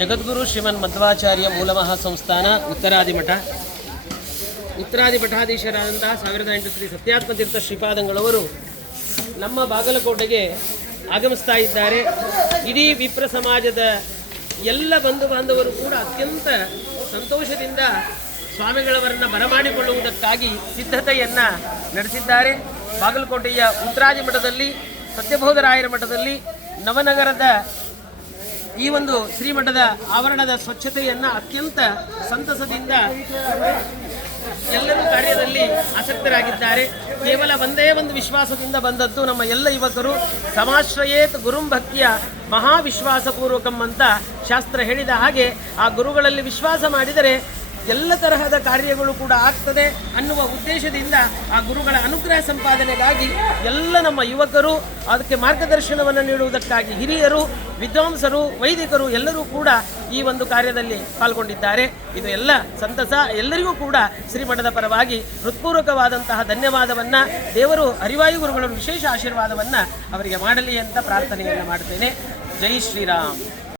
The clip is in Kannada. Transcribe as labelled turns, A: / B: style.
A: ಜಗದ್ಗುರು ಶ್ರೀಮನ್ ಮಧ್ವಾಚಾರ್ಯ ಮೂಲಮಹಾ ಸಂಸ್ಥಾನ ಉತ್ತರಾದಿ ಮಠ ಉತ್ತರಾದಿ ಮಠಾಧೀಶರಾದಂತಹ ಸಾವಿರದ ಎಂಟು ಶ್ರೀ ಸತ್ಯಾತ್ಮತೀರ್ಥ ಶ್ರೀಪಾದಂಗಳವರು ನಮ್ಮ ಬಾಗಲಕೋಟೆಗೆ ಆಗಮಿಸ್ತಾ ಇದ್ದಾರೆ. ಇಡೀ ವಿಪ್ರ ಸಮಾಜದ ಎಲ್ಲ ಬಂಧು ಬಾಂಧವರು ಕೂಡ ಅತ್ಯಂತ ಸಂತೋಷದಿಂದ ಸ್ವಾಮಿಗಳವರನ್ನು ಬರಮಾಡಿಕೊಳ್ಳುವುದಕ್ಕಾಗಿ ಸಿದ್ಧತೆಯನ್ನು ನಡೆಸಿದ್ದಾರೆ. ಬಾಗಲಕೋಟೆಯ ಉತ್ತರಾದಿ ಮಠದಲ್ಲಿ ಸತ್ಯಬೋಧರಾಯರ ಮಠದಲ್ಲಿ, ನವನಗರದ ಈ ಒಂದು ಶ್ರೀಮಠದ ಆವರಣದ ಸ್ವಚ್ಛತೆಯನ್ನ ಅತ್ಯಂತ ಸಂತಸದಿಂದ ಎಲ್ಲರೂ ಕಾರ್ಯದಲ್ಲಿ ಆಸಕ್ತರಾಗಿದ್ದಾರೆ. ಕೇವಲ ಒಂದೇ ಒಂದು ವಿಶ್ವಾಸದಿಂದ ಬಂದದ್ದು ನಮ್ಮ ಎಲ್ಲ ಯುವಕರು ಸಮಾಶ್ರಯೇತ್ ಗುರುಂ ಭಕ್ತಿಯ ಮಹಾವಿಶ್ವಾಸಪೂರ್ವಕಂ ಅಂತ ಶಾಸ್ತ್ರ ಹೇಳಿದ ಹಾಗೆ ಆ ಗುರುಗಳಲ್ಲಿ ವಿಶ್ವಾಸ ಮಾಡಿದರೆ ಎಲ್ಲ ತರಹದ ಕಾರ್ಯಗಳು ಕೂಡ ಆಗ್ತದೆ ಅನ್ನುವ ಉದ್ದೇಶದಿಂದ ಆ ಗುರುಗಳ ಅನುಗ್ರಹ ಸಂಪಾದನೆಗಾಗಿ ಎಲ್ಲ ನಮ್ಮ ಯುವಕರು ಅದಕ್ಕೆ ಮಾರ್ಗದರ್ಶನವನ್ನು ನೀಡುವುದಕ್ಕಾಗಿ ಹಿರಿಯರು, ವಿದ್ವಾಂಸರು, ವೈದಿಕರು ಎಲ್ಲರೂ ಕೂಡ ಈ ಒಂದು ಕಾರ್ಯದಲ್ಲಿ ಪಾಲ್ಗೊಂಡಿದ್ದಾರೆ. ಇದು ಎಲ್ಲ ಸಂತಸ. ಎಲ್ಲರಿಗೂ ಕೂಡ ಶ್ರೀಮಠದ ಪರವಾಗಿ ಹೃತ್ಪೂರ್ವಕವಾದಂತಹ ಧನ್ಯವಾದವನ್ನು, ದೇವರು ಹರಿವಾಯು ಗುರುಗಳ ವಿಶೇಷ ಆಶೀರ್ವಾದವನ್ನು ಅವರಿಗೆ ಮಾಡಲಿ ಅಂತ ಪ್ರಾರ್ಥನೆಯನ್ನು ಮಾಡ್ತೇನೆ. ಜೈ ಶ್ರೀರಾಮ್.